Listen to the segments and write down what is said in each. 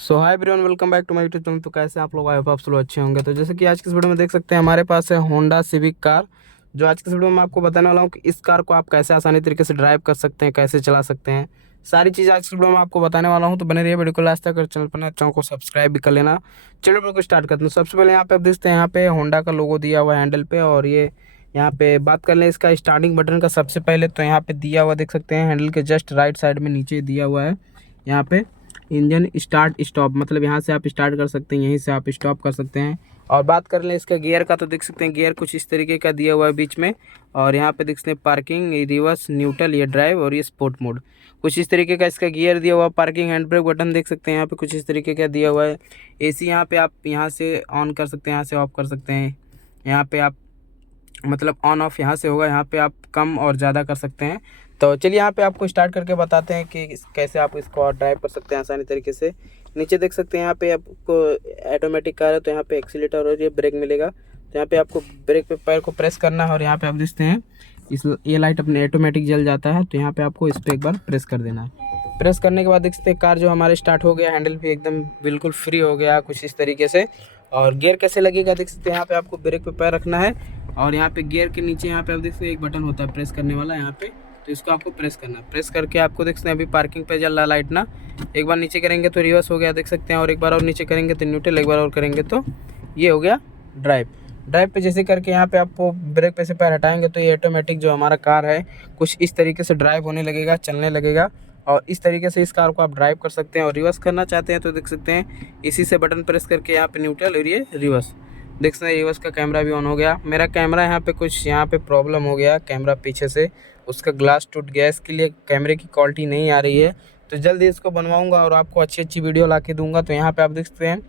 So hi everyone, welcome back to my YouTube channel. तो कैसे आप लोग, आई होप आप लोग अच्छे होंगे। तो जैसे कि आज की इस वीडियो में देख सकते हैं हमारे पास है होंडा सिविक कार। जो आज की इस वीडियो में आपको बताने वाला हूँ कि इस कार को आप कैसे आसानी तरीके से ड्राइव कर सकते हैं, कैसे चला सकते हैं, सारी चीज़ आज की वीडियो में आपको बताने वाला हूँ। तो बने रहिए वीडियो को लास्ट तक, चैनल पर नए चैनल को सब्सक्राइब भी कर लेना। चलो वीडियो को स्टार्ट करते हैं। सबसे पहले यहाँ पे आप देखते हैं, यहाँ पे होंडा का लोगो दिया हुआ है हैंडल पे। और ये यहाँ पे बात कर लें इसका स्टार्टिंग बटन का, सबसे पहले तो यहाँ पे दिया हुआ देख सकते हैं हैंडल के जस्ट राइट साइड में नीचे दिया हुआ है यहाँ पे इंजन स्टार्ट स्टॉप, मतलब यहाँ से आप स्टार्ट कर सकते हैं, यहीं से आप स्टॉप कर सकते हैं। और बात कर लें इसका गियर का, तो देख सकते हैं गियर कुछ इस तरीके का दिया हुआ है बीच में। और यहाँ पे देख सकते हैं पार्किंग, रिवर्स, न्यूट्रल, ये ड्राइव और ये स्पोर्ट मोड, कुछ इस तरीके का इसका गियर दिया हुआ। पार्किंग हैंड ब्रेक बटन देख सकते हैं यहाँ पे कुछ इस तरीके का दिया हुआ है। एसी यहाँ पे आप यहाँ से ऑन कर सकते हैं, यहाँ से ऑफ कर सकते हैं। यहाँ पे आप मतलब ऑन ऑफ यहाँ से होगा, यहाँ पे आप कम और ज़्यादा कर सकते हैं। तो चलिए यहाँ पे आपको स्टार्ट करके बताते हैं कि कैसे आप इसको ड्राइव कर सकते हैं आसानी तरीके से। नीचे देख सकते हैं यहाँ पे आपको ऑटोमेटिक कार है, तो यहाँ पे एक्सीलेटर और ये ब्रेक मिलेगा। तो यहाँ पे आपको ब्रेक पे पैर को प्रेस करना है और यहाँ पे आप देखते हैं ये लाइट अपने ऑटोमेटिक जल जाता है। तो यहाँ पे आपको इस पर एक बार प्रेस कर देना है। प्रेस करने के बाद देख सकते हैं कार जो हमारे स्टार्ट हो गया, हैंडल भी एकदम बिल्कुल फ्री हो गया कुछ इस तरीके से। और गियर कैसे लगेगा देख सकते हैं, यहाँ पे आपको ब्रेक पे पैर रखना है और यहाँ पे गियर के नीचे यहाँ पे आप देख सकते हैं एक बटन होता है प्रेस करने वाला यहाँ पे। तो इसको आपको प्रेस करना है। प्रेस करके आपको देख सकते हैं अभी पार्किंग पे जल रहा लाइट ना। एक बार नीचे करेंगे तो रिवर्स हो गया देख सकते हैं, और एक बार और नीचे करेंगे तो न्यूट्रल, एक बार और करेंगे तो ये हो गया ड्राइव। ड्राइव पे जैसे करके यहाँ पे आपको ब्रेक पे से पैर हटाएंगे तो ये ऑटोमेटिक जो हमारा कार है कुछ इस तरीके से ड्राइव होने लगेगा, चलने लगेगा। और इस तरीके से इस कार को आप ड्राइव कर सकते हैं। और रिवर्स करना चाहते हैं तो देख सकते हैं इसी से बटन प्रेस करके यहाँ पे न्यूट्रल और ये रिवर्स। देख सकते हैं रिवर्स का कैमरा भी ऑन हो गया। मेरा कैमरा यहाँ पे कुछ यहाँ पे प्रॉब्लम हो गया, कैमरा पीछे से उसका ग्लास टूट गया, इसके लिए कैमरे की क्वालिटी नहीं आ रही है। तो जल्दी इसको बनवाऊंगा और आपको अच्छी अच्छी वीडियो ला के दूंगा। तो यहाँ पे आप देख सकते हैं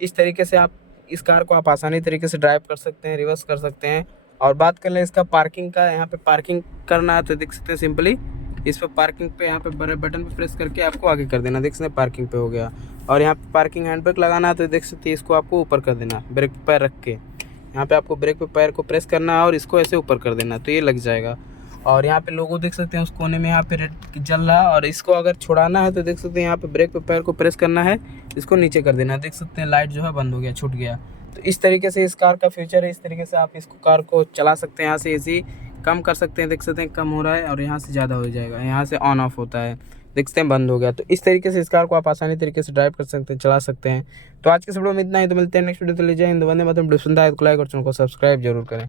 इस तरीके से आप इस कार को आप आसानी तरीके से ड्राइव कर सकते हैं, रिवर्स कर सकते हैं। और बात कर लें इसका पार्किंग का, यहाँ पे पार्किंग करना है तो देख सकते हैं सिंपली इस पर पार्किंग पे यहाँ पे बड़े बटन पे प्रेस करके आपको आगे कर देना। देख सकते हैं पार्किंग पे हो गया। और यहाँ पे पार्किंग हैंड ब्रेक लगाना है तो देख सकते हैं इसको आपको ऊपर कर देना, ब्रेक पे पैर रख के यहाँ पे आपको ब्रेक पे पैर को प्रेस करना है और इसको ऐसे ऊपर कर देना, तो ये लग जाएगा। और यहाँ पे लोगो देख सकते हैं उस कोने में यहाँ पे रेड जल रहा है। और इसको अगर छुड़ाना है तो देख सकते हैं यहाँ पे ब्रेक पे पैर को प्रेस करना है, इसको नीचे कर देना। देख सकते हैं लाइट जो है बंद हो गया, छूट गया। तो इस तरीके से इस कार का फ्यूचर है, इस तरीके से आप इसको कार को चला सकते हैं। यहाँ से एसी कम कर सकते हैं, देख सकते हैं कम हो रहा है, और यहाँ से ज़्यादा हो जाएगा, यहाँ से ऑन ऑफ होता है, देख सकते हैं बंद हो गया। तो इस तरीके से इस कार को आप आसानी तरीके से ड्राइव कर सकते हैं, चला सकते हैं। तो आज के वीडियो में इतना ही। तो मिलते हैं नेक्स्ट वीडियो। तो लीजिए हिंद, वंदे मातरम। पसंद आए तो लाइक और चैनल को सब्सक्राइब जरूर करें।